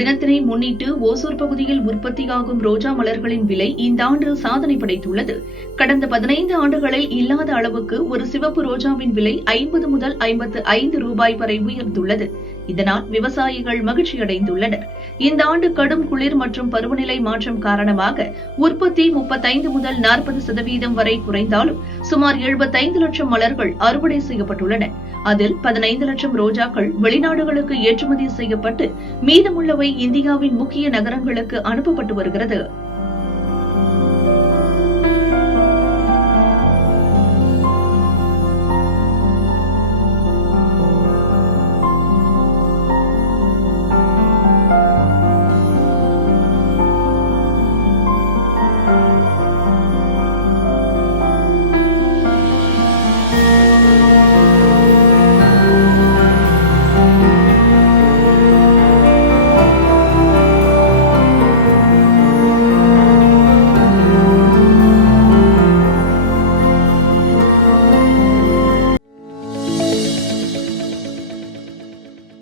தினத்தினை முன்னிட்டு ஓசூர் பகுதியில் உற்பத்தியாகும் ரோஜா மலர்களின் விலை இந்த ஆண்டு சாதனை படைத்துள்ளது. கடந்த 15 ஆண்டுகளில் இல்லாத அளவுக்கு ஒரு சிவப்பு ரோஜாவின் விலை 50 முதல் 55 ரூபாய் வரை உயர்ந்துள்ளது. இதனால் விவசாயிகள் மகிழ்ச்சியடைந்துள்ளனர். இந்த ஆண்டு கடும் குளிர் மற்றும் பருவநிலை மாற்றம் காரணமாக உற்பத்தி 35 முதல் 40% வரை குறைந்தாலும் சுமார் 75 லட்சம் மலர்கள் அறுவடை செய்யப்பட்டுள்ளன. அதில் 15 லட்சம் ரோஜாக்கள் வெளிநாடுகளுக்கு ஏற்றுமதி செய்யப்பட்டு மீதமுள்ளவை இந்தியாவின் முக்கிய நகரங்களுக்கு அனுப்பப்பட்டு வருகிறது.